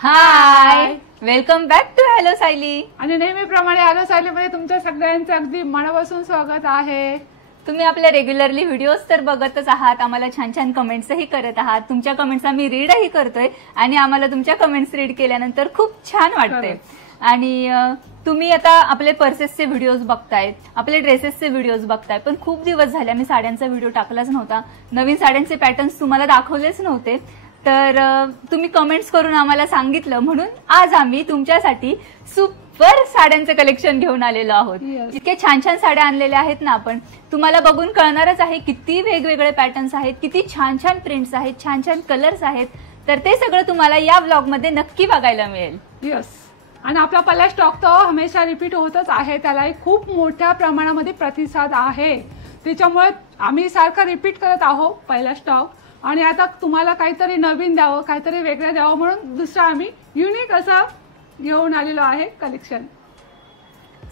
High, welcome back to hello Sayali. आणि नेहमीप्रमाणे hello सायलीमध्ये तुमच्या सगळ्यांचं अगदी मनापासून स्वागत आहे. तुम्ही आपल्या रेग्युलरली व्हिडिओज तर बघतच आहात, आम्हाला छान छान कमेंट्सही करत आहात. तुमच्या कमेंट्स आम्ही रीडही करतोय आणि आम्हाला तुमच्या कमेंट्स रीड केल्यानंतर खूप छान वाटतंय. आणि तुम्ही आता आपले पर्सेसचे व्हिडिओज बघतायत, आपले ड्रेसेसचे व्हिडिओज बघताय, पण खूप दिवस झाले आम्ही साड्यांचा व्हिडिओ टाकलाच नव्हता, नवीन साड्यांचे पॅटर्न्स तुम्हाला दाखवलेच नव्हते. तर तुम्ही कमेंट्स करून आम्हाला सांगितलं, म्हणून आज आम्ही तुमच्यासाठी सुपर साड्यांचं कलेक्शन घेऊन आलेलो आहोत. इतके छान छान साड्या आणलेल्या आहेत ना आपण, तुम्हाला बघून कळणारच आहे किती वेगवेगळे पॅटर्न्स आहेत, किती छान छान प्रिंट्स आहेत, छान छान कलर्स आहेत. तर ते सगळं तुम्हाला या व्लॉगमध्ये नक्की बघायला मिळेल. यस, आणि आपला पहिला स्टॉक तो हमेशा रिपीट होतच आहे, त्यालाही खूप मोठ्या प्रमाणामध्ये प्रतिसाद आहे. त्याच्यामुळे आम्ही सारखं रिपीट करत आहोत पहिला स्टॉक. आणि आता तुम्हाला काहीतरी नवीन द्यावं, काहीतरी वेगळं द्यावं म्हणून दुसरा आम्ही युनिक असं घेऊन आलेलो आहे कलेक्शन.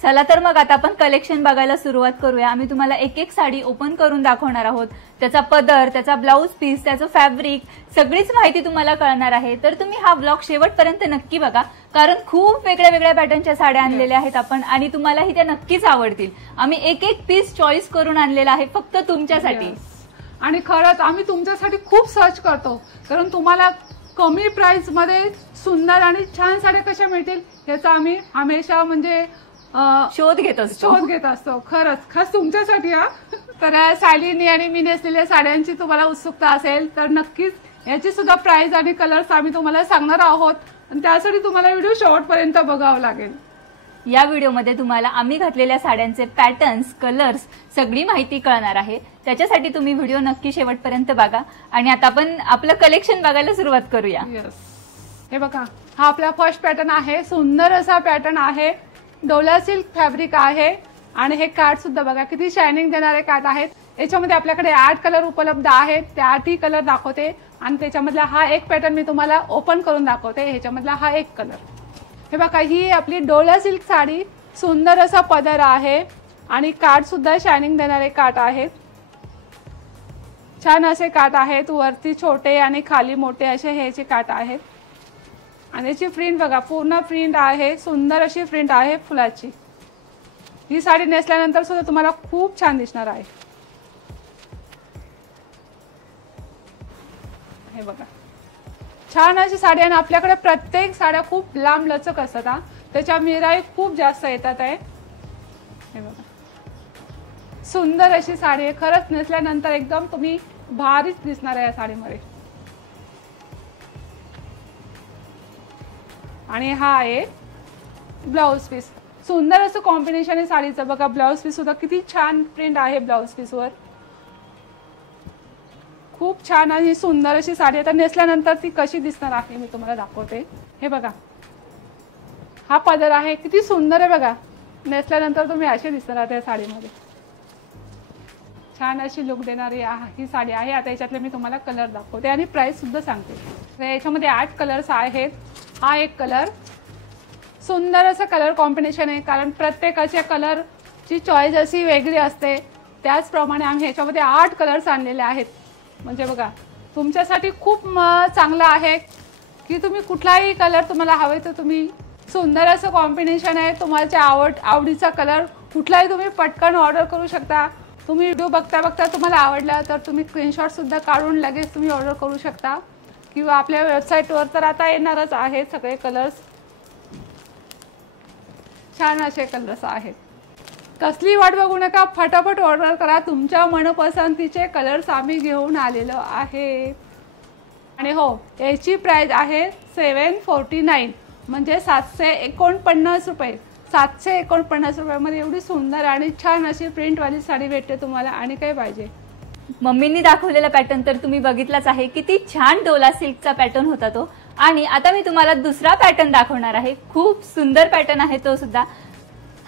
चला तर मग आता आपण कलेक्शन बघायला सुरुवात करूया. आम्ही तुम्हाला एक एक साडी ओपन करून दाखवणार आहोत, त्याचा पदर, त्याचा ब्लाऊज पीस, त्याचं फॅब्रिक, सगळीच माहिती तुम्हाला कळणार आहे. तर तुम्ही हा ब्लॉग शेवटपर्यंत नक्की बघा, कारण खूप वेगळ्या वेगळ्या पॅटर्नच्या साड्या आणलेल्या आहेत आपण, आणि तुम्हालाही त्या नक्कीच आवडतील. आम्ही एक एक पीस चॉईस करून आणलेला आहे फक्त तुमच्यासाठी. आणि खरंच आम्ही तुमच्यासाठी खूप सर्च करतो, कारण तुम्हाला कमी प्राइस मध्ये सुंदर आणि छान साड्या कशा मिळतील याचा आम्ही हमेशा म्हणजे शोध घेत असतो. खरंच खास तुमच्यासाठी. तर सायलीनी आणि मी नेसलेल्या साड्यांची तुम्हाला उत्सुकता असेल तर नक्कीच याची सुद्धा प्राइस आणि कलर्स आम्ही तुम्हाला सांगणार आहोत, आणि त्यासाठी तुम्हाला व्हिडिओ शेवटपर्यंत बघावं लागेल. या व्हिडिओमध्ये तुम्हाला आम्ही घातलेल्या साड्यांचे पॅटर्न्स, कलर्स सगळी माहिती कळणार आहे. त्याच्यासाठी तुम्ही व्हिडिओ नक्की शेवटपर्यंत बघा. आणि आता आपण आपलं कलेक्शन बघायला सुरुवात करूया. हे बघा, हा आपला फर्स्ट पॅटर्न आहे. सुंदर असा पॅटर्न आहे, डोला सिल्क फॅब्रिक आहे. आणि हे कार्ड सुद्धा बघा, किती शायनिंग देणारे कार्ड आहेत. याच्यामध्ये आपल्याकडे 8 कलर उपलब्ध आहेत, ते 8ही कलर दाखवते. आणि त्याच्यामधला हा एक पॅटर्न मी तुम्हाला ओपन करून दाखवते. ह्याच्यामधला हा एक कलर. हे बघा, ही आपली डोला सिल्क साडी, सुंदर असा पदर आहे आणि काठ सुद्धा शायनिंग देणारे काठ आहेत. छान असे काठ आहेत, वरती छोटे आणि खाली मोठे असे ह्याचे काठ आहेत. आणि याची प्रिंट बघा, पूर्ण प्रिंट आहे, सुंदर अशी प्रिंट आहे फुलाची. ही साडी नेसल्यानंतर सुद्धा तुम्हाला खूप छान दिसणार आहे. हे बघा, छान अशी साडी. आणि आपल्याकडे प्रत्येक साड्या खूप लांब लचक असतात, त्याच्या मिराही खूप जास्त येतात आहे. हे बघा, सुंदर अशी साडी आहे. खरंच नेसल्यानंतर एकदम तुम्ही भारीच दिसणार आहे या साडीमध्ये. आणि हा आहे ब्लाउज पीस. सुंदर असं कॉम्बिनेशन आहे साडीचं. बघा, ब्लाउज पीस सुद्धा किती छान प्रिंट आहे ब्लाउज पीसवर. खूप छान आणि सुंदर अशी साडी. आता नेसल्यानंतर ती कशी दिसणार आहे मी तुम्हाला दाखवते. हे बघा, हा पदर आहे, किती सुंदर आहे बघा. नेसल्यानंतर तुम्ही असे दिसणार आहात या साडीमध्ये. छान अशी लुक देणारी ही साडी आहे. आता याच्यातले मी तुम्हाला कलर दाखवते आणि प्राइस सुद्धा सांगते. याच्यामध्ये 8 कलर्स आहेत. हा एक कलर, सुंदर असं कलर कॉम्बिनेशन आहे, कारण प्रत्येकाच्या कलरची चॉईस अशी वेगळी असते. त्याचप्रमाणे आम्ही ह्याच्यामध्ये 8 कलर्स आणलेले आहेत. म्हणजे बघा, तुमच्यासाठी खूप चांगलं आहे की तुम्ही कुठलाही कलर तुम्हाला हवे तर तुम्ही, सुंदर असं कॉम्बिनेशन आहे. तुम्हाला आवडीचा कलर कुठलाही तुम्ही पटकन ऑर्डर करू शकता. तुम्ही व्हिडिओ बघता बघता तुम्हाला आवडला तर तुम्ही स्क्रीनशॉट सुद्धा काढून लगेच तुम्ही ऑर्डर करू शकता, किंवा आपल्या वेबसाईटवर तर आता येणारच आहे सगळे कलर्स. छान असे कलर्स आहेत. कसली वाट बघू नका, फटाफट ऑर्डर करा. तुमच्या मनपसंतीचे कलर्स आम्ही घेऊन आलेलो आहे. आणि हो, याची प्राइस आहे 749, म्हणजे 749 रुपये. 749 रुपयामध्ये एवढी सुंदर आणि छान अशी प्रिंटवाली साडी भेटते तुम्हाला. आणि काय पाहिजे. मम्मींनी दाखवलेला पॅटर्न तर तुम्ही बघितलाच आहे, किती छान डोला सिल्कचा पॅटर्न होता तो. आणि आता मी तुम्हाला दुसरा पॅटर्न दाखवणार आहे. खूप सुंदर पॅटर्न आहे तो सुद्धा.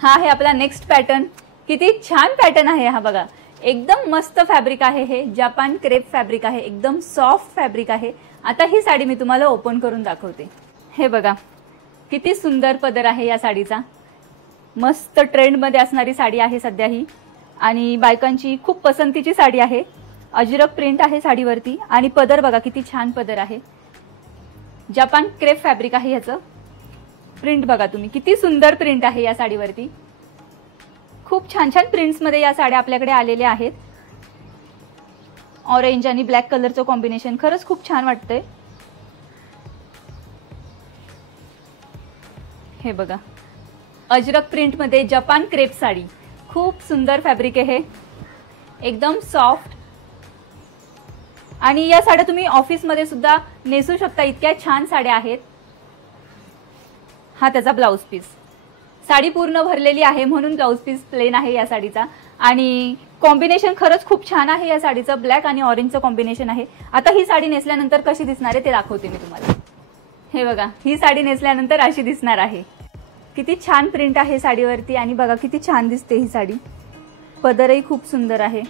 हा आहे आपला नेक्स्ट पॅटर्न. किती छान पॅटर्न आहे हा बघा. एकदम मस्त फॅब्रिक आहे. हे जापान क्रेप फॅब्रिक आहे, एकदम सॉफ्ट फॅब्रिक आहे. आता ही साडी मी तुम्हाला ओपन करून दाखवते. हे बघा, किती सुंदर पदर आहे या साडीचा. मस्त ट्रेंडमध्ये असणारी साडी आहे सध्या ही, आणि बायकांची खूप पसंतीची साडी आहे. अजरक प्रिंट आहे साडीवरती, आणि पदर बघा किती छान पदर आहे. जपान क्रेप फॅब्रिक आहे ह्याचं. प्रिंट बघा तुम्ही, किती सुंदर प्रिंट आहे या साडीवरती. खूप छान छान प्रिंट्स मध्ये या साड्या आपल्याकडे आलेल्या आहेत. ऑरेंज आणि ब्लॅक कलरचं कॉम्बिनेशन खरंच खूप छान वाटतंय. हे बघा, अजरक प्रिंट मध्ये जपान क्रेप साडी. खूप सुंदर फॅब्रिक आहे हे, एकदम सॉफ्ट. आणि या साड्या तुम्ही ऑफिसमध्ये सुद्धा नेसू शकता, इतक्या छान साड्या आहेत. हा त्याचा ब्लाउज पीस. साडी पूर्ण भरलेली आहे म्हणून ब्लाउज पीस प्लेन आहे या साडीचा. आणि कॉम्बिनेशन खरंच खूप छान आहे या साडीचं. ब्लॅक आणि ऑरेंजचं कॉम्बिनेशन आहे. आता ही साडी नेसल्यानंतर कशी दिसणार आहे ते दाखवते मी तुम्हाला. हे बघा, ही साडी नेसल्यानंतर अशी दिसणार आहे. किती छान प्रिंट आहे साडीवरती आणि बघा किती छान दिसते ही साडी. पदरही खूप सुंदर आहे.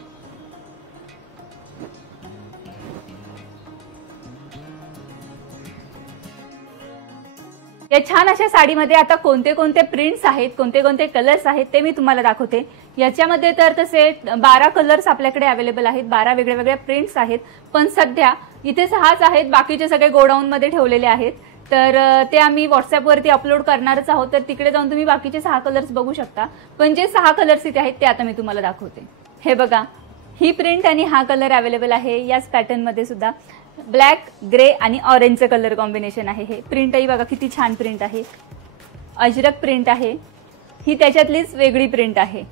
या छान अशा साडीमध्ये आता कोणते कोणते प्रिंट्स आहेत, कोणते कोणते कलर्स आहेत ते मी तुम्हाला दाखवते. याच्यामध्ये तर तसे 12 कलर्स आपल्याकडे अवेलेबल आहेत. 12 वेगळ्या वेगळ्या प्रिंट्स आहेत. पण सध्या इथे 6च आहेत, बाकीचे सगळे गोडाऊन मध्ये ठेवलेले आहेत. तर ते आम्ही व्हॉट्सअपवरती अपलोड करणारच आहोत, तर तिकडे जाऊन तुम्ही बाकीचे 6 कलर्स बघू शकता. पण जे 6 कलर्स इथे आहेत ते आता मी तुम्हाला दाखवते. हे बघा, ही प्रिंट आणि हा कलर अवेलेबल आहे. याच पॅटर्न मध्ये सुद्धा ब्लॅक, ग्रे आणि ऑरेंजचं कलर कॉम्बिनेशन आहे. हे प्रिंटही बघा किती छान प्रिंट आहे. अजरक प्रिंट आहे. ही त्याच्यातलीच वेगळी प्रिंट आहे.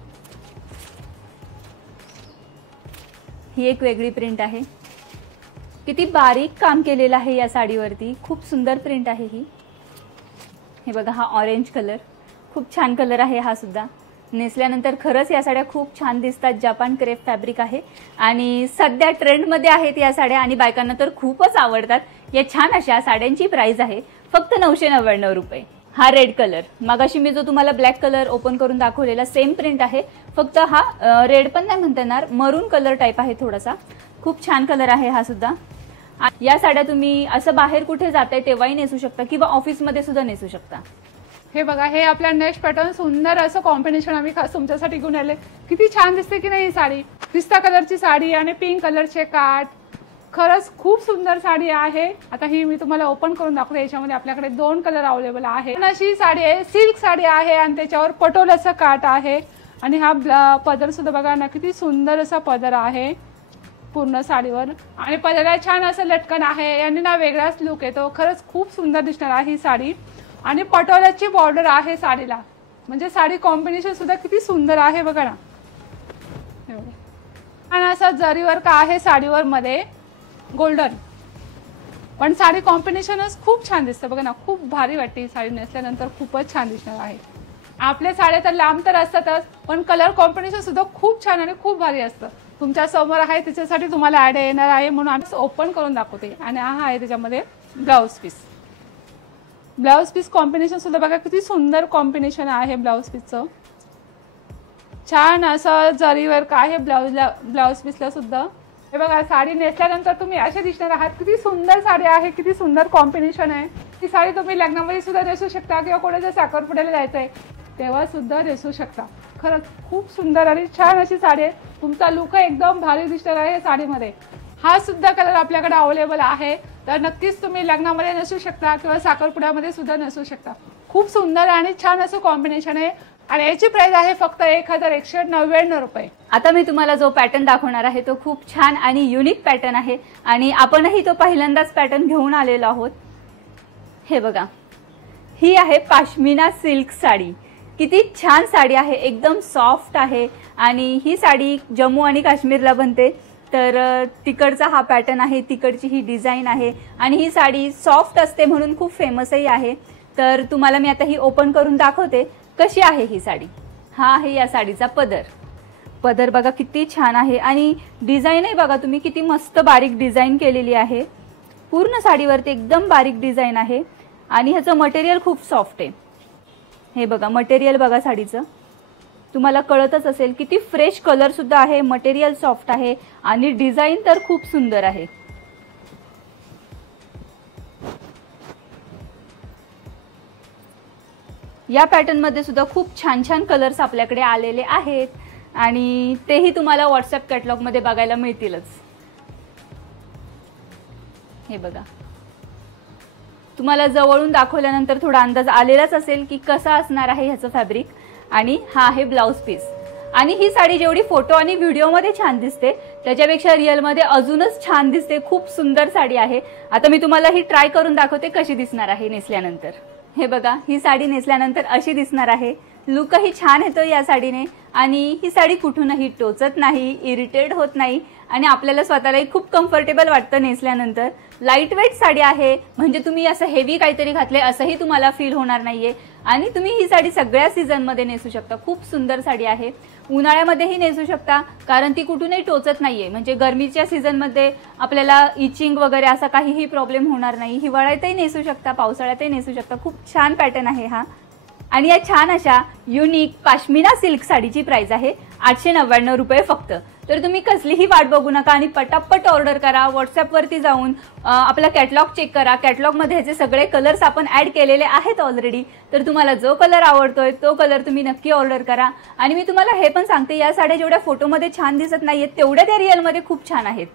ही एक वेगळी प्रिंट आहे. किती बारीक काम केलेलं आहे या साडीवरती. खूप सुंदर प्रिंट आहे ही. हे बघा, हा ऑरेंज कलर खूप छान कलर आहे हा सुद्धा. नेसल्यानंतर खरंच या साड्या खूप छान दिसतात. जपान क्रेप फॅब्रिक आहे आणि सध्या ट्रेंडमध्ये आहेत या साड्या आणि बायकांना तर खूपच आवडतात. या छान अशा साड्यांची प्राइस आहे फक्त 999 रुपये. हा रेड कलर, मगाशी मी जो तुम्हाला ब्लॅक कलर ओपन करून दाखवलेला सेम प्रिंट आहे, फक्त हा रेड पण नाही म्हणता येणार, मरून कलर टाईप आहे थोडासा. खूप छान कलर आहे हा सुद्धा. या साड्या तुम्ही असं बाहेर कुठे जाताय तेव्हाही नेसू शकता किंवा ऑफिसमध्ये सुद्धा नेसू शकता. हे बघा, हे आपल्या नेक्स्ट पॅटर्न सुंदर असं कॉम्बिनेशन आम्ही खास तुमच्यासाठी घेऊन आले. किती छान दिसते की नाही ही साडी. पिस्ता कलरची साडी आणि पिंक कलरचे काठ. खरंच खूप सुंदर साडी आहे. आता ही मी तुम्हाला ओपन करून दाखवते. याच्यामध्ये आपल्याकडे 2 कलर अवेलेबल आहे. अशी साडी आहे, सिल्क साडी आहे आणि त्याच्यावर पटोल असं काठ आहे. आणि हा पदर सुद्धा बघा ना, किती सुंदर असा पदर आहे पूर्ण साडीवर. आणि पदराला छान असं लटकन आहे. यांनी ना वेगळाच लुक येतो. खरंच खूप सुंदर दिसणार आहे ही साडी. आणि पटोल्याची बॉर्डर आहे साडीला, म्हणजे साडी कॉम्बिनेशन सुद्धा किती सुंदर आहे बघा ना. आणि असं जरीवर का आहे साडीवर मध्ये गोल्डन, पण साडी कॉम्बिनेशनच खूप छान दिसतं बघा ना. खूप भारी वाटते ही साडी नेसल्यानंतर, खूपच छान दिसणार आहे. आपल्या साड्या तर लांब तर असतातच, पण कलर कॉम्बिनेशन सुद्धा खूप छान आणि खूप भारी असतं. तुमच्या समोर आहे त्याच्यासाठी तुम्हाला आयडिया येणार आहे म्हणून आम्ही ओपन करून दाखवते. आणि हा आहे त्याच्यामध्ये blouse piece. Blouse piece combination सुद्धा बघा किती सुंदर कॉम्बिनेशन आहे ब्लाउज पीसचं. छान असं जरीवर का आहे ब्लाउज पीसला सुद्धा. हे बघा, साडी नेसल्यानंतर तुम्ही असे दिसणार आहात. किती सुंदर साडी आहे, किती सुंदर कॉम्बिनेशन आहे. ही साडी तुम्ही लग्नामध्ये सुद्धा नेसू शकता किंवा कोणाच्या साखरपुड्याला जायचं आहे तेव्हा सुद्धा नेसू शकता. खरंच खूप सुंदर आणि छान अशी साडी आहे. तुमचा लुक एकदम भारी दिसणार आहे साडीमध्ये. हा सुद्धा कलर आपल्याकडे अवेलेबल आहे, तर नक्कीच तुम्ही लग्नामध्ये नेसू शकता किंवा साखरपुड्यामध्ये सुद्धा नेसू शकता. खूप सुंदर आणि छान असं कॉम्बिनेशन आहे आणि याची प्राइस आहे फक्त 1199 रुपये. आता मी तुम्हाला जो पॅटर्न दाखवणार आहे तो खूप छान आणि युनिक पॅटर्न आहे आणि आपणही तो पहिल्यांदाच पॅटर्न घेऊन आलेलो आहोत. हे बघा, ही आहे पाश्मिना सिल्क साडी. किती छान साडी आहे, एकदम सॉफ्ट आहे. आणि ही साडी जम्मू आणि काश्मीरला बनते, तर तिकडचा हा पॅटर्न आहे, तिकडची ही डिझाईन आहे. आणि ही साडी सॉफ्ट असते म्हणून खूप फेमसही आहे. तर तुम्हाला मी आता ही ओपन करून दाखवते कशी आहे ही साडी. हा आहे या साडीचा पदर. पदर बघा किती छान आहे आणि डिझाईनही बघा तुम्ही, किती मस्त बारीक डिझाईन केलेली आहे. पूर्ण साडीवरती एकदम बारीक डिझाईन आहे आणि ह्याचं मटेरियल खूप सॉफ्ट आहे. हे बघा, मटेरियल बघा साडीचं, तुम्हाला कळतच असेल. किती फ्रेश कलर सुद्धा आहे, मटेरियल सॉफ्ट आहे आणि डिझाईन तर खूप सुंदर आहे. या पॅटर्न मध्ये सुद्धा खूप छान छान कलर्स आपल्याकडे आलेले आहेत आणि तेही तुम्हाला व्हॉट्सअप कॅटलॉग मध्ये बघायला मिळतीलच. हे बघा, तुम्हाला जवळून दाखवल्यानंतर थोडा अंदाज आलेलाच असेल की कसा असणार आहे ह्याचं फॅब्रिक. आणि हा आहे ब्लाउज पीस. आणि ही साडी जेवढी फोटो आणि व्हिडिओमध्ये छान दिसते त्याच्यापेक्षा रिअलमध्ये अजूनच छान दिसते. खूप सुंदर साडी आहे. आता मी तुम्हाला ही ट्राय करून दाखवते कशी दिसणार आहे नेसल्यानंतर. हे बघा, ही साडी नेसल्यानंतर अशी दिसणार आहे. लुकही छान येतो या साडीने आणि ही साडी कुठूनही टोचत नाही, इरिटेट होत नाही आणि आपल्याला स्वतःलाही खूप कम्फर्टेबल वाटतं नेसल्यानंतर. लाईट वेट साडी आहे, म्हणजे तुम्ही असं हेवी काहीतरी घातले असंही तुम्हाला फील होणार नाहीये. आणि तुम्ही ही साडी सगळ्या सीझनमध्ये नेसू शकता. खूप सुंदर साडी आहे. उन्हाळ्यामध्येही नेसू शकता कारण ती कुठूनही टोचत नाहीये. म्हणजे गरमीच्या सीझनमध्ये आपल्याला इचिंग वगैरे असा काहीही प्रॉब्लेम होणार नाही. हिवाळ्यातही नेसू शकता, पावसाळ्यातही नेसू शकता. खूप छान पॅटर्न आहे हा. आणि या छान अशा युनिक पाश्मिना सिल्क साडीची प्राइस आहे 899 रुपये फक्त. तर तुम्ही कसलीही वाट बघू नका आणि पटापट ऑर्डर करा. व्हॉट्सअपवरती जाऊन आपला कॅटलॉग चेक करा. कॅटलॉगमध्ये ह्याचे सगळे कलर्स आपण ऍड केलेले आहेत ऑलरेडी. तर तुम्हाला जो कलर आवडतोय तो कलर तुम्ही नक्की ऑर्डर करा. आणि मी तुम्हाला हे पण सांगते, या साड्या जेवढ्या फोटोमध्ये छान दिसत नाहीयेत तेवढ्या त्या रिअलमध्ये खूप छान आहेत.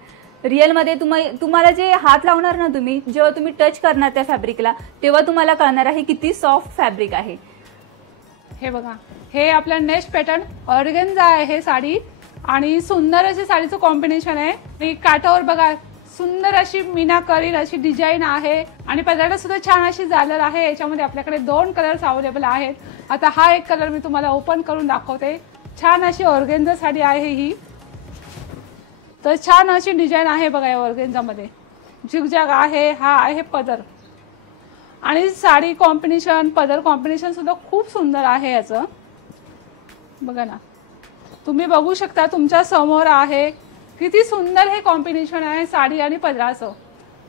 रिअलमध्ये तुम्हाला जे हात लावणार ना तुम्ही, जेव्हा तुम्ही टच करणार त्या फॅब्रिकला तेव्हा तुम्हाला कळणार आहे किती सॉफ्ट फॅब्रिक आहे. हे बघा, हे आपला नेक्स्ट पॅटर्न ऑर्गेन्झा आहे साडी आणि सुंदर अशी साडीचं कॉम्बिनेशन आहे. आणि काठावर बघा सुंदर अशी मीनाकारी अशी डिझाईन आहे आणि पदराला सुद्धा छान अशी झालर आहे. याच्यामध्ये आपल्याकडे 2 कलर्स अवेलेबल आहेत. आता हा एक कलर मी तुम्हाला ओपन करून दाखवते. छान अशी ऑर्गेन्झा साडी आहे ही. तर छान अशी डिझाईन आहे बघा या ऑर्गेन्झामध्ये. झिगझॅग आहे. हा आहे पदर आणि साडी कॉम्बिनेशन, पदर कॉम्बिनेशन सुद्धा खूप सुंदर आहे याचं. बघा ना, तुम्ही बघू शकता तुमच्या समोर आहे. किती सुंदर हे कॉम्बिनेशन आहे साडी आणि पदराचं.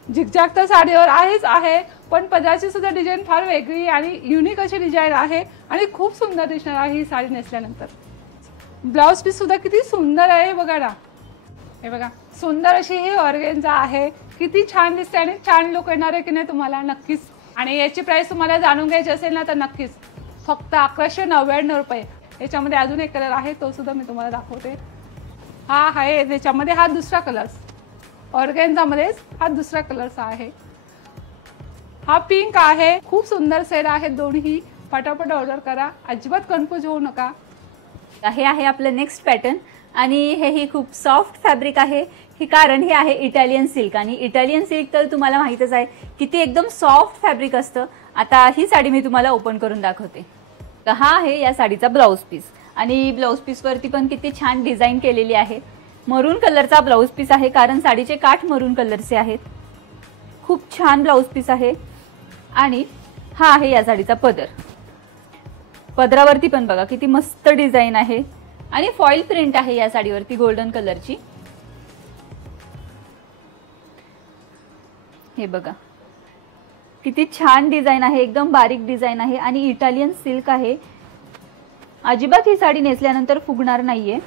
झिगझॅग तर साडीवर आहेच आहे, पण पदराची सुद्धा डिझाईन फार वेगळी आणि युनिक अशी डिझाईन आहे आणि खूप सुंदर दिसणार आहे ही साडी नेसल्यानंतर. ब्लाउज पीस सुद्धा किती सुंदर आहे बघा ना. हे बघा, सुंदर अशी ही ऑर्गेन्झा आहे. किती छान दिसते आणि छान लुक येणार आहे की नाही तुम्हाला नक्कीच. आणि याची प्राइस तुम्हाला जाणून घ्यायची असेल ना तर नक्कीच फक्त 1199 रुपये. याच्यामध्ये अजून एक कलर आहे, तो सुद्धा मी तुम्हाला दाखवते. हा आहे त्याच्यामध्ये, हा दुसरा कलर ऑर्गेन्झामध्येच हा दुसरा कलर आहे. हा पिंक आहे. खूप सुंदर सेट आहेत दोन्ही. फटाफट ऑर्डर करा, अजिबात कन्फ्यूज होऊ नका. हे आहे आपलं नेक्स्ट पॅटर्न आणि हेही खूप सॉफ्ट फॅब्रिक आहे. ही कारण हे आहे इटालियन सिल्क आणि इटालियन सिल्क तर तुम्हाला माहितच आहे किती एकदम सॉफ्ट फॅब्रिक असतं. आता ही साडी मी तुम्हाला ओपन करून दाखवते. तर हा आहे या साडीचा ब्लाउज पीस आणि ब्लाउज पीसवरती पण किती छान डिझाईन केलेली आहे. मरून कलरचा ब्लाउज पीस आहे कारण साडीचे काठ मरून कलरचे आहेत. खूप छान ब्लाउज पीस आहे. आणि हा आहे या साडीचा पदर. पदरावरती पण बघा किती मस्त डिझाईन आहे आणि फॉइल प्रिंट आहे या साडीवरती गोल्डन कलरची. हे बघा किती छान डिझाईन आहे. एकदम बारीक डिझाईन आहे आणि इटालियन सिल्क आहे. अजिबात ही साडी नेसल्यानंतर फुगणार नाहीये.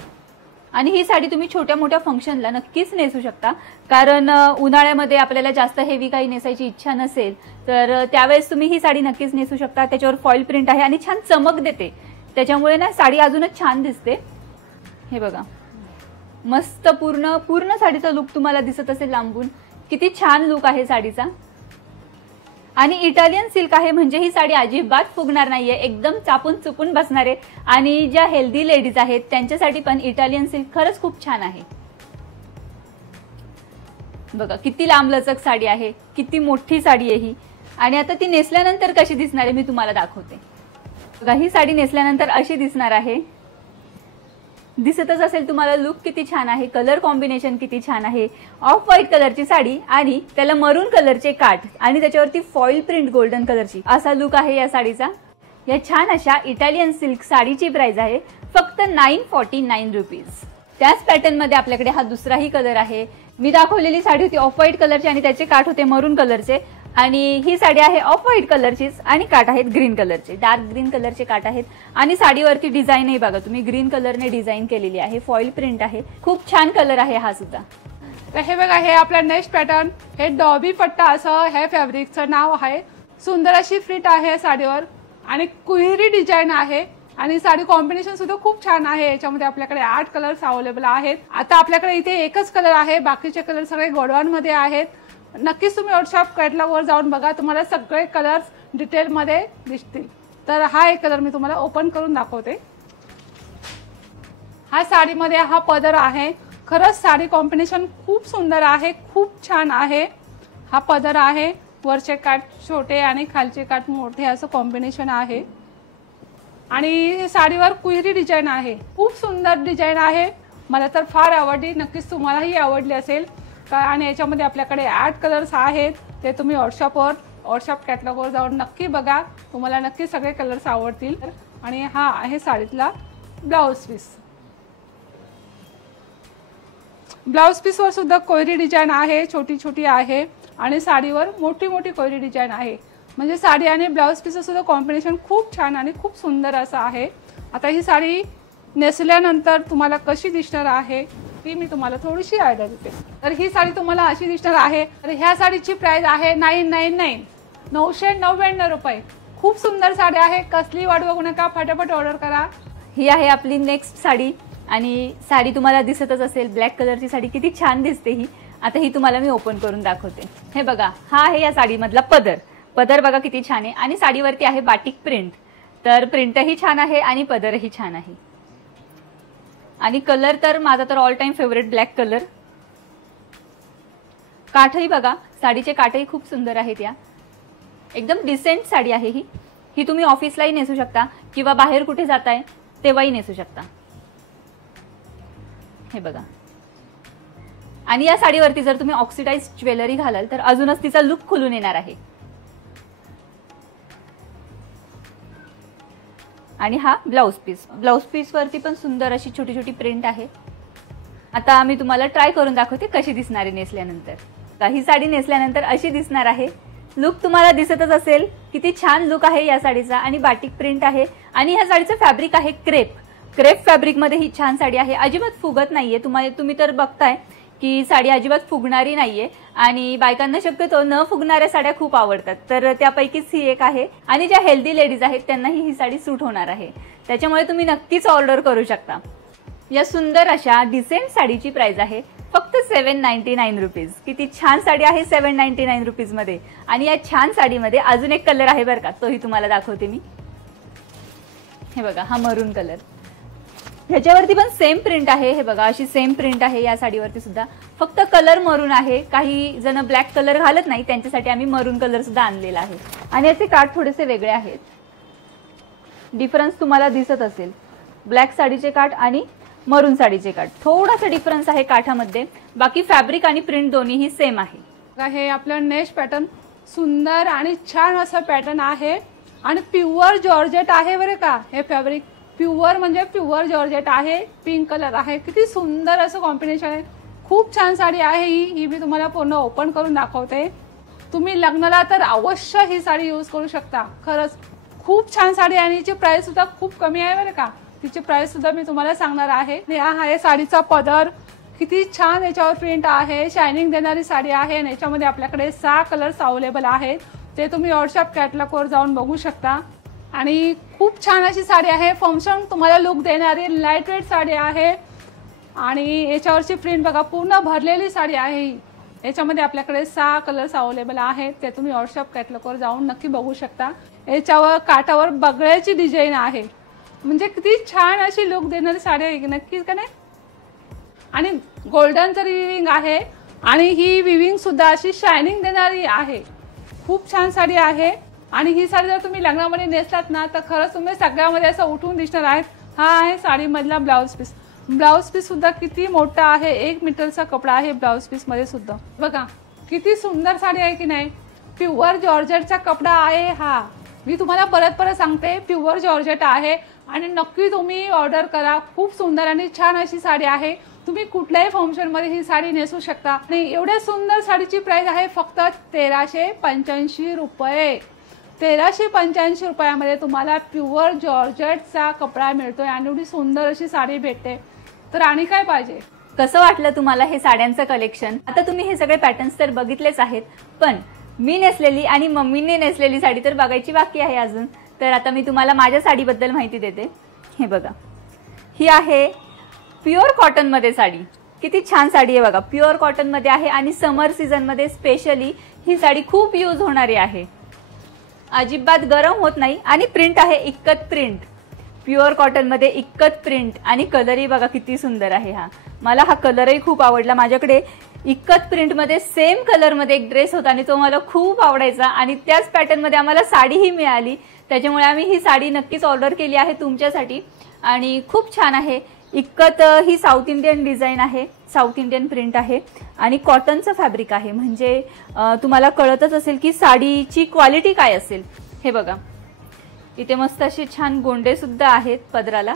आणि ही साडी तुम्ही छोट्या मोठ्या फंक्शनला नक्कीच नेसू शकता कारण उन्हाळ्यामध्ये आपल्याला जास्त हेवी काही नेसायची इच्छा नसेल तर त्यावेळेस तुम्ही ही साडी नक्कीच नेसू शकता. त्याच्यावर फॉइल प्रिंट आहे आणि छान चमक देते, त्याच्यामुळे ना साडी अजूनच छान दिसते. हे बघा, मस्त पूर्ण साडीचा लुक तुम्हाला दिसत असेल लांबून. किती छान लुक आहे साडीचा. आणि इटालियन सिल्क आहे म्हणजे ही साडी अजिबात फुगणार नाहीये. एकदम चापून चुपून बसणार आहे. आणि ज्या हेल्दी लेडीज आहेत त्यांच्यासाठी पण इटालियन सिल्क खरंच खूप छान आहे. बघा किती लांबलचक साडी आहे, किती मोठी साडी आहे ही. आणि आता ती नेसल्यानंतर कशी दिसणार आहे मी तुम्हाला दाखवते. बघा, ही साडी नेसल्यानंतर अशी दिसणार आहे. दिसतच असेल तुम्हाला लुक किती छान आहे. कलर कॉम्बिनेशन किती छान आहे. ऑफ व्हाईट कलरची साडी आणि त्याला मरून कलरचे काठ आणि त्याच्यावरती फॉइल प्रिंट गोल्डन कलरची, असा लुक आहे या साडीचा. या छान अशा इटालियन सिल्क साडीची प्राइस आहे फक्त 949 रुपीज. त्याच पॅटर्न मध्ये आपल्याकडे हा दुसराही कलर आहे. मी दाखवलेली साडी होती ऑफ व्हाईट कलरची आणि त्याचे काठ होते मरून कलरचे. आणि ही साडी आहे ऑफ व्हाईट कलरचीच आणि काठ आहेत ग्रीन कलरचे, डार्क ग्रीन कलरचे काठ आहेत. आणि साडीवरती डिझाईन आहे बघा तुम्ही, ग्रीन कलरने डिझाईन केलेली आहे. फॉइल प्रिंट आहे. खूप छान कलर आहे हा सुद्धा. तर हे बघा, हे आपला नेक्स्ट पॅटर्न, हे डॉबी पट्टा असं हे फॅब्रिकचं नाव आहे. सुंदर अशी फ्रिट आहे साडीवर आणि कुहेरी डिझाईन आहे आणि साडी कॉम्बिनेशन सुद्धा खूप छान आहे. याच्यामध्ये आपल्याकडे 8 कलर्स अवेलेबल आहेत. आता आपल्याकडे इथे एकच कलर आहे, बाकीचे कलर सगळे गोडवांमध्ये आहेत. नक्कीच तुम्ही व्हॉट्सअप कॅटलॉगवर जाऊन बघा, तुम्हाला सगळे कलर्स डिटेलमध्ये दिसतील. तर हा एक कलर मी तुम्हाला ओपन करून दाखवते. हा साडीमध्ये हा पदर आहे. खरंच साडी कॉम्बिनेशन खूप सुंदर आहे, खूप छान आहे. हा पदर आहे, वरचे काठ छोटे आणि खालचे काठ मोठे असं कॉम्बिनेशन आहे. आणि साडीवर कुहिरी डिझाईन आहे, खूप सुंदर डिझाईन आहे. मला तर फार आवडली, नक्कीच तुम्हालाही आवडली असेल. आणि याच्यामध्ये आपल्याकडे 8 कलर्स आहेत, ते तुम्ही व्हॉट्सअप कॅटलॉगवर जाऊन नक्की बघा, तुम्हाला नक्की सगळे कलर्स आवडतील. आणि हा आहे साडीतला ब्लाऊज पीस. ब्लाऊज पीसवर सुद्धा कोयरी डिझाईन आहे, छोटी छोटी आहे. आणि साडीवर मोठी मोठी कोयरी डिझाईन आहे. म्हणजे साडी आणि ब्लाऊज पीसचं सुद्धा कॉम्बिनेशन खूप छान आणि खूप सुंदर असं आहे. आता ही साडी नेसल्यानंतर तुम्हाला कशी दिसणार आहे ती मी तुम्हाला थोडीशी आयडिया देते. तर ही साडी तुम्हाला अशी दिसणार आहे. तर ह्या साडीची प्राइस आहे 999, 999 रुपये. खूप सुंदर साडी आहे, कसली वाट बघू नका, फटाफट ऑर्डर करा. ही आहे आपली नेक्स्ट साडी. आणि साडी तुम्हाला दिसतच असेल, ब्लॅक कलरची साडी किती छान दिसते ही. आता ही तुम्हाला मी ओपन करून दाखवते. हे बघा, हा आहे या साडीमधला पदर बघा किती छान आहे. आणि साडीवरती आहे बाटिक प्रिंट. तर प्रिंटही छान आहे आणि पदरही छान आहे. आणि कलर तर माझा तर all time favourite black colour. काठही बघा, साडीचे काठही खूप सुंदर आहेत. या एकदम डिसेंट साडी आहे ही. ही तुम्ही ऑफिसलाही नेसू शकता किंवा बाहेर कुठे जाताय तेव्हाही नेसू शकता. हे बघा. आणि या साडीवरती जर तुम्ही ऑक्सिडाइज ज्वेलरी घालाल तर अजूनच तिचा लुक खुलून येणार आहे. आणि हा ब्लाऊज पीस वरती पण सुंदर अशी छोटी छोटी प्रिंट आहे. आता मी तुम्हाला ट्राय करून दाखवते कशी दिसणार आहे नेसल्यानंतर. ही साडी नेसल्यानंतर अशी दिसणार आहे. लुक तुम्हाला दिसतच असेल, किती छान लुक आहे या साडीचा. आणि बाटिक प्रिंट आहे. आणि ह्या साडीचं फॅब्रिक आहे क्रेप फॅब्रिक मध्ये ही छान साडी आहे. अजिबात फुगत नाहीये. तुम्ही तर बघताय की साडी अजिबात फुगणारी नाहीये. आणि बायकांना शक्यतो न फुगणाऱ्या साड्या खूप आवडतात, तर त्यापैकीच ही एक आहे. आणि ज्या हेल्दी लेडीज आहेत त्यांनाही ही साडी सूट होणार आहे. त्याच्यामुळे तुम्ही नक्कीच ऑर्डर करू शकता. या सुंदर अशा डिसेंट साडीची प्राइस आहे फक्त 799 रुपीज. किती छान साडी आहे 799 रुपीज मध्ये. आणि या छान साडीमध्ये अजून एक कलर आहे बरं का, तोही तुम्हाला दाखवते मी. हे बघा, हा मरून कलर. ह्याच्यावरती पण सेम प्रिंट आहे. हे बघा, अशी सेम प्रिंट आहे या साडीवरती सुद्धा, फक्त कलर मरून आहे. काही जण ब्लॅक कलर घालत नाही, त्यांच्यासाठी आम्ही मरून कलर सुद्धा आणलेला आहे. आणि याचे काठ थोडेसे वेगळे आहेत. डिफरन्स तुम्हाला दिसत असेल, ब्लॅक साडीचे काठ आणि मरून साडीचे काठ, थोडासा डिफरन्स आहे काठामध्ये. बाकी फॅब्रिक आणि प्रिंट दोन्हीही सेम आहे. हे आपलं नेश पॅटर्न सुंदर आणि छान असं पॅटर्न आहे. आणि प्युअर जॉर्जेट आहे बरं का. हे फॅब्रिक प्युअर म्हणजे प्युअर जॉर्जेट आहे. पिंक कलर आहे, किती सुंदर असं कॉम्बिनेशन आहे. खूप छान साडी आहे ही मी तुम्हाला पूर्ण ओपन करून दाखवते. तुम्ही लग्नाला तर अवश्य ही साडी यूज करू शकता. खरंच खूप छान साडी. आणि हिची प्राइस सुद्धा खूप कमी आहे बरं का. तिची प्राइस सुद्धा मी तुम्हाला सांगणार आहे. हा आहे साडीचा पदर, किती छान याच्यावर प्रिंट आहे. शायनिंग देणारी साडी आहे. आणि याच्यामध्ये आपल्याकडे 6 कलर्स अवेलेबल आहेत, ते तुम्ही व्हॉट्सअप कॅटलॉगवर जाऊन बघू शकता. आणि खूप छान अशी साडी आहे. फंक्शन तुम्हाला लुक देणारी लाईट वेट साडी आहे. आणि याच्यावरची प्रिंट बघा, पूर्ण भरलेली साडी आहे ही. याच्यामध्ये आपल्याकडे 6 कलर्स अवेलेबल आहेत, ते तुम्ही व्हॉट्सअप कॅटलॉगवर जाऊन नक्की बघू शकता. याच्यावर काठावर बगळ्याची डिझाईन आहे. म्हणजे किती छान अशी लुक देणारी साडी आहे नक्कीच का नाही. आणि गोल्डनचं विविंग आहे. आणि ही विविंग सुद्धा अशी शायनिंग देणारी आहे. खूप छान साडी आहे. आणि ही साडी जर तुम्ही लग्नामध्ये नेसलात ना तर खरंच तुम्ही सगळ्यामध्ये असं उठून दिसणार आहेत. हा आहे साडीमधला ब्लाऊज पीस सुद्धा किती मोठा आहे. 1 मीटरचा कपडा आहे ब्लाऊज पीस मध्ये सुद्धा. बघा किती सुंदर साडी आहे की नाही. प्युअर जॉर्जेटचा कपडा आहे हा. मी तुम्हाला परत सांगते, प्युअर जॉर्जेट आहे. आणि नक्की तुम्ही ऑर्डर करा. खूप सुंदर आणि छान अशी साडी आहे. तुम्ही कुठल्याही फंक्शन मध्ये ही साडी नेसू शकता. आणि एवढ्या सुंदर साडीची प्राइस आहे फक्त 1385 रुपये. 1385 रुपयामध्ये तुम्हाला प्युअर जॉर्जेटचा कपडा मिळतोय आणि एवढी सुंदर अशी साडी भेटते. तर आणि काय पाहिजे. कसं वाटलं तुम्हाला हे साड्यांचं कलेक्शन. आता तुम्ही हे सगळे पॅटर्न्स तर बघितलेच आहेत, पण मी नेसलेली आणि मम्मीने नेसलेली साडी तर बघायची बाकी आहे अजून. तर आता मी तुम्हाला माझ्या साडीबद्दल माहिती देते. हे बघा, ही आहे प्युअर कॉटन मध्ये साडी. किती छान साडी आहे बघा, प्युअर कॉटन मध्ये आहे आणि समर सीझन मध्ये स्पेशली ही साडी खूप यूज होणारी आहे. अजिबात गरम होत नाही आणि प्रिंट आहे इक्कत प्रिंट, प्युअर कॉटन मध्ये इक्कत प्रिंट आणि कलरही बघा किती सुंदर आहे. मला हा कलरही खूप आवडला. माझ्याकडे इक्कत प्रिंट मध्ये सेम कलर मध्ये एक ड्रेस होता आणि तो मला खूप आवडायचा आणि त्याच पॅटर्न मध्ये आम्हाला साडीही मिळाली. त्याच्यामुळे आम्ही ही साडी नक्कीच ऑर्डर केली आहे तुमच्यासाठी आणि खूप छान आहे. इक्कत ही साऊथ इंडियन डिझाईन आहे, साऊथ इंडियन प्रिंट आहे आणि कॉटनचं फॅब्रिक आहे. म्हणजे तुम्हाला कळतच असेल की साडीची क्वालिटी काय असेल. हे बघा, इथे मस्त असे छान गोंडे सुद्धा आहेत पदराला.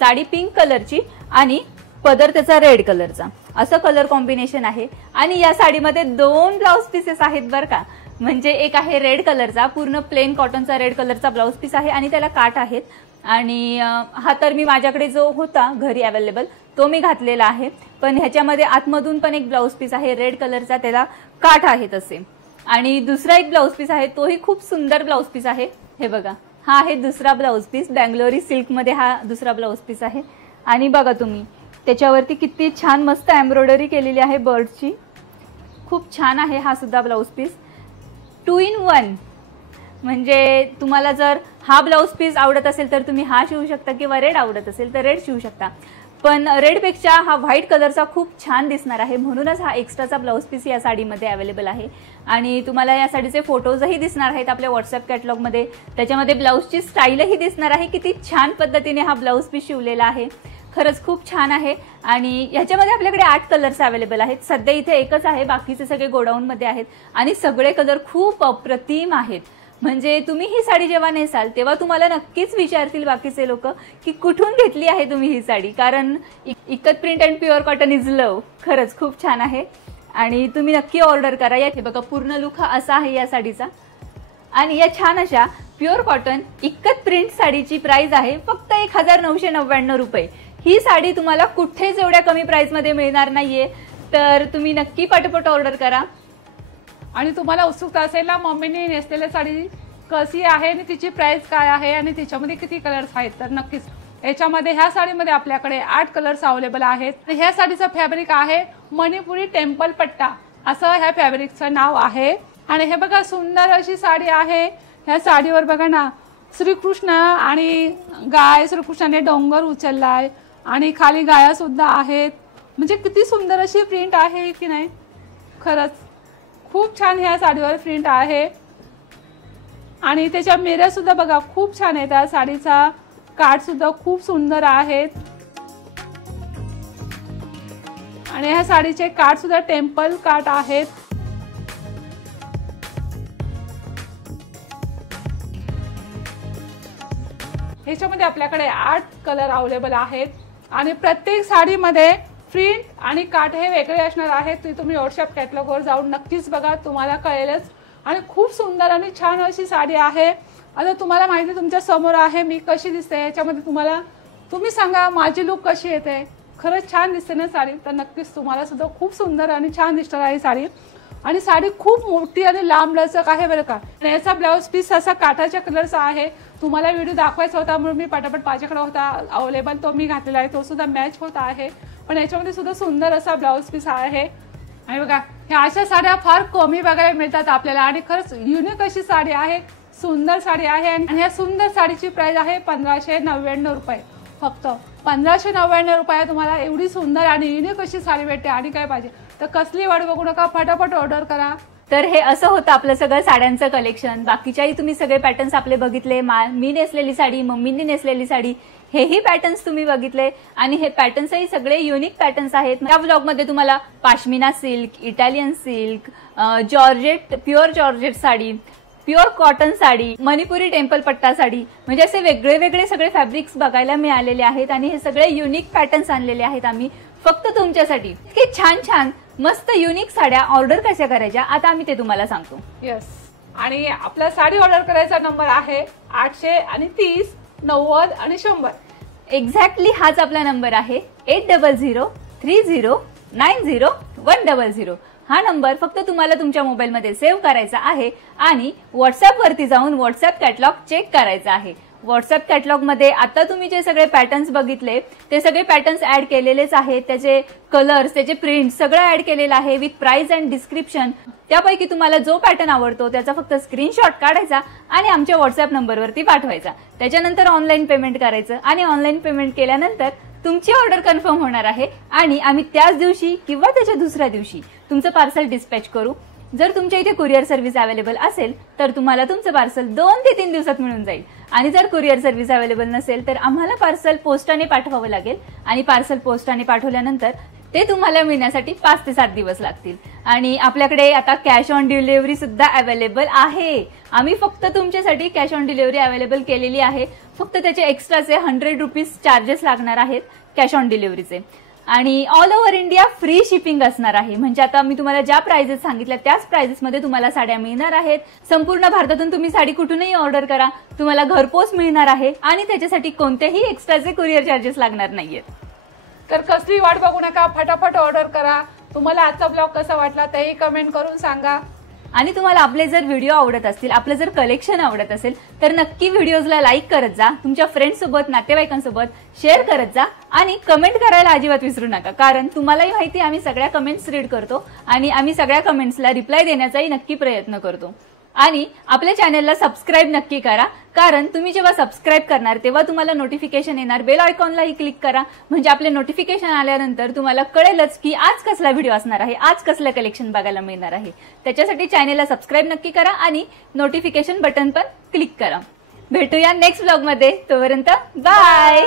साडी पिंक कलरची आणि पदर त्याचा रेड कलरचा, असं कलर कॉम्बिनेशन आहे. आणि या साडीमध्ये 2 ब्लाउज पीसेस आहेत बरं का. म्हणजे एक आहे रेड कलरचा, पूर्ण प्लेन कॉटनचा रेड कलरचा ब्लाउज पीस आहे आणि त्याला काठ आहेत. आणि हा तर मी माझ्याकडे जो होता घरी अवेलेबल तो मी घातलेला आहे. पण ह्याच्यामध्ये आतमधून पण एक ब्लाउज पीस आहे रेड कलरचा, त्याला काठ आहेत असे. आणि दुसरा एक ब्लाउज पीस आहे, तोही खूप सुंदर ब्लाउज पीस आहे. हे बघा, हा आहे दुसरा ब्लाउज पीस, बँगलोरी सिल्क मध्ये हा दुसरा ब्लाउज पीस आहे. आणि बघा तुम्ही त्याच्यावरती किती छान मस्त एम्ब्रॉयडरी केलेली आहे बर्ड्सची, खूप छान आहे हा सुद्धा ब्लाउज पीस. 2 in 1. म्हणजे तुम्हाला जर हा ब्लाउज पीस आवडत असेल तर तुम्ही हा शिवू शकता किंवा रेड आवडत असेल तर रेड शिवू शकता. पण रेडपेक्षा हा व्हाईट कलरचा खूप छान दिसणार आहे, म्हणूनच हा एक्स्ट्राचा ब्लाउज पीस या साडीमध्ये अवेलेबल आहे. आणि तुम्हाला या साडीचे फोटोजही दिसणार आहेत आपल्या व्हॉट्सअप कॅटलॉगमध्ये. त्याच्यामध्ये ब्लाउजची स्टाईलही दिसणार आहे, किती छान पद्धतीने हा ब्लाउज पीस शिवलेला आहे. खरंच खूप छान आहे. आणि ह्याच्यामध्ये आपल्याकडे 8 कलर्स अवेलेबल आहेत. सध्या इथे एकच आहे, बाकीचे सगळे गोडाऊनमध्ये आहेत आणि सगळे कलर खूप अप्रतिम आहेत. म्हणजे तुम्ही ही साडी जेव्हा नेसाल तेव्हा तुम्हाला नक्कीच विचारतील बाकीचे लोक की कुठून घेतली आहे तुम्ही ही साडी, कारण ikat print and pure cotton is love. खरंच खूप छान आहे आणि तुम्ही नक्की ऑर्डर करा. हे बघा, पूर्ण लुक हा असा आहे या साडीचा. आणि या छान अशा प्युअर कॉटन इक्कत प्रिंट साडीची प्राइस आहे फक्त 1999 रुपये. ही साडी तुम्हाला कुठेच एवढ्या कमी प्राइस मध्ये मिळणार नाहीये, तर तुम्ही नक्की पटपट ऑर्डर करा. आणि तुम्हाला उत्सुकता असेल ना मम्मीने नेसलेली साडी कशी आहे आणि तिची प्राइस काय आहे आणि तिच्यामध्ये किती कलर्स आहेत, तर नक्कीच याच्यामध्ये ह्या साडीमध्ये आपल्याकडे 8 कलर्स अवेलेबल आहेत. ह्या साडीचं फॅब्रिक आहे मणिपुरी टेम्पल पट्टा, असं ह्या फॅब्रिकचं नाव आहे. आणि हे बघा, सुंदर अशी साडी आहे. ह्या साडीवर बघा ना, श्रीकृष्ण आणि गाय, श्रीकृष्णाने डोंगर उचललाय आणि खाली गाया सुद्धा आहेत. म्हणजे किती सुंदर अशी प्रिंट आहे की नाही. खरंच खूप छान ह्या साडीवर प्रिंट आहे. आणि त्याच्या मिऱ्या सुद्धा बघा खूप छान आहे. त्या साडीचा काठ सुद्धा खूप सुंदर आहेत. आणि ह्या साडीचे काठ सुद्धा टेम्पल काठ आहेत. ह्याच्यामध्ये आपल्याकडे 8 कलर अवेलेबल आहेत आणि प्रत्येक साडीमध्ये प्रिंट आणि काठ हे वेगळे असणार आहेत. ते तुम्ही व्हॉट्सअप कॅटलॉगवर जाऊन नक्कीच बघा, तुम्हाला कळेलच. आणि खूप सुंदर आणि छान अशी साडी आहे. आता तुम्हाला माहिती तुमच्या समोर आहे मी कशी दिसते. याच्यामध्ये तुम्ही सांगा माझी लुक कशी येते. खरंच छान दिसते ना साडी, तर नक्कीच तुम्हाला सुद्धा खूप सुंदर आणि छान दिसणार आहे साडी. आणि साडी खूप मोठी आणि लांब लचक आहे बरं का. आणि याचा ब्लाउज पीस असा काठाच्या कलरचा आहे. तुम्हाला व्हिडिओ दाखवायचा होता म्हणून मी पटापट माझ्याकडे होता अवेलेबल, तो मी घातलेला आहे. तो सुद्धा मॅच होत आहे. पण याच्यामध्ये सुद्धा सुंदर असा ब्लाउज पीस आहे. आणि बघा, ह्या अशा साड्या फार कमी बघायला मिळतात आपल्याला आणि खरंच युनिक अशी साडी आहे, सुंदर साडी आहे. आणि या सुंदर साडीची प्राइस आहे 1599 रुपये. फक्त 1599 रुपये तुम्हाला एवढी सुंदर आणि युनिक अशी साडी भेटते. आणि काय पाहिजे तर कसली वाट बघू नका, फटाफट ऑर्डर करा. तर हे असं होतं आपलं सगळं साड्यांचं कलेक्शन. बाकीच्याही तुम्ही सगळे पॅटर्न्स आपले बघितले. मी नेसलेली साडी, मम्मींनी नेसलेली साडी, हेही पॅटर्न्स तुम्ही बघितले. आणि हे पॅटर्न्सही सगळे युनिक पॅटर्न्स आहेत. या व्लॉगमध्ये तुम्हाला pashmina silk, Italian silk, georgette, pure georgette sari, pure cotton sari, Manipuri temple पट्टा साडी, म्हणजे असे वेगळे वेगळे सगळे फॅब्रिक्स बघायला मिळालेले आहेत. आणि हे सगळे युनिक पॅटर्न्स आणलेले आहेत आम्ही फक्त तुमच्यासाठी. इतके छान छान मस्त युनिक साड्या ऑर्डर कशा करायच्या आता आम्ही ते तुम्हाला सांगतो. येस. आणि आपला साडी ऑर्डर करायचा नंबर आहे 830 90 आणि 100. एक्झॅक्टली हाच आपला नंबर आहे 8030900100. हा नंबर फक्त तुम्हाला तुमच्या मोबाईलमध्ये सेव्ह करायचा आहे आणि व्हॉट्सअप वरती जाऊन व्हॉट्सअप कॅटलॉग चेक करायचा आहे. व्हॉट्सअप कॅटलॉग मध्ये आता तुम्ही जे सगळे पॅटर्न्स बघितले ते सगळे पॅटर्न्स ऍड केलेलेच आहेत. त्याचे कलर्स, त्याचे प्रिंट सगळं ऍड केलेलं आहे विथ प्राइस अँड डिस्क्रिप्शन. त्यापैकी तुम्हाला जो पॅटर्न आवडतो त्याचा फक्त स्क्रीनशॉट काढायचा आणि आमच्या व्हॉट्सअप नंबरवरती पाठवायचा. त्याच्यानंतर ऑनलाईन पेमेंट करायचं आणि ऑनलाईन पेमेंट केल्यानंतर तुमची ऑर्डर कन्फर्म होणार आहे आणि आम्ही त्याच दिवशी किंवा त्याच्या दुसऱ्या दिवशी तुमचं पार्सल डिस्पॅच करू. जर तुमच्या इथे कुरिअर सर्व्हिस अवेलेबल असेल तर तुम्हाला तुमचं पार्सल 2 ते 3 दिवसात मिळून जाईल. आणि जर कुरिअर सर्व्हिस अवेलेबल नसेल तर आम्हाला पार्सल पोस्टाने पाठवावं लागेल आणि पार्सल पोस्टाने पाठवल्यानंतर ते तुम्हाला मिळण्यासाठी 5 ते 7 दिवस लागतील. आणि आपल्याकडे आता कॅश ऑन डिलिव्हरी सुद्धा अवेलेबल आहे. आम्ही फक्त तुमच्यासाठी कॅश ऑन डिलिव्हरी अवेलेबल केलेली आहे. फक्त त्याचे एक्स्ट्राचे 100 रुपीज चार्जेस लागणार आहेत कॅश ऑन डिलिव्हरीचे. आणि all over India free shipping असणार आहे. म्हणजे आता मी तुम्हाला ज्या प्राइजेस सांगितल्या त्याच प्राइजेसमध्ये तुम्हाला साड्या मिळणार आहेत. संपूर्ण भारतातून तुम्ही साडी कुठूनही ऑर्डर करा, तुम्हाला घरपोच मिळणार आहे आणि त्याच्यासाठी कोणतेही एक्स्ट्राचे कुरिअर चार्जेस लागणार नाहीयेत. तर कसली वाट बघू नका, फटाफट ऑर्डर करा. तुम्हाला आजचा ब्लॉग कसा वाटला तेही कमेंट करून सांगा. आणि तुम्हाला आपले जर व्हिडिओ आवडत असतील, आपलं जर कलेक्शन आवडत असेल तर नक्की व्हिडिओजला लाईक करत जा, तुमच्या फ्रेंड्स सोबत, नातेवाईकांसोबत शेअर करत जा आणि कमेंट करायला अजिबात विसरू नका. कारण तुम्हालाही माहिती आम्ही सगळ्या कमेंट्स रीड करतो आणि आम्ही सगळ्या कमेंट्सला रिप्लाय देण्याचाही नक्की प्रयत्न करतो. आणि आपल्या चॅनेलला सबस्क्राईब नक्की करा, कारण तुम्ही जेव्हा सबस्क्राईब करणार तेव्हा तुम्हाला नोटिफिकेशन येणार. बेल आयकॉनलाही क्लिक करा, म्हणजे आपले नोटिफिकेशन आल्यानंतर तुम्हाला कळेलच की आज कसला व्हिडिओ असणार आहे, आज कसलं कलेक्शन बघायला मिळणार आहे. त्याच्यासाठी चॅनेलला सबस्क्राईब नक्की करा आणि नोटिफिकेशन बटन पण क्लिक करा. भेटूया नेक्स्ट ब्लॉग मध्ये. तोपर्यंत बाय.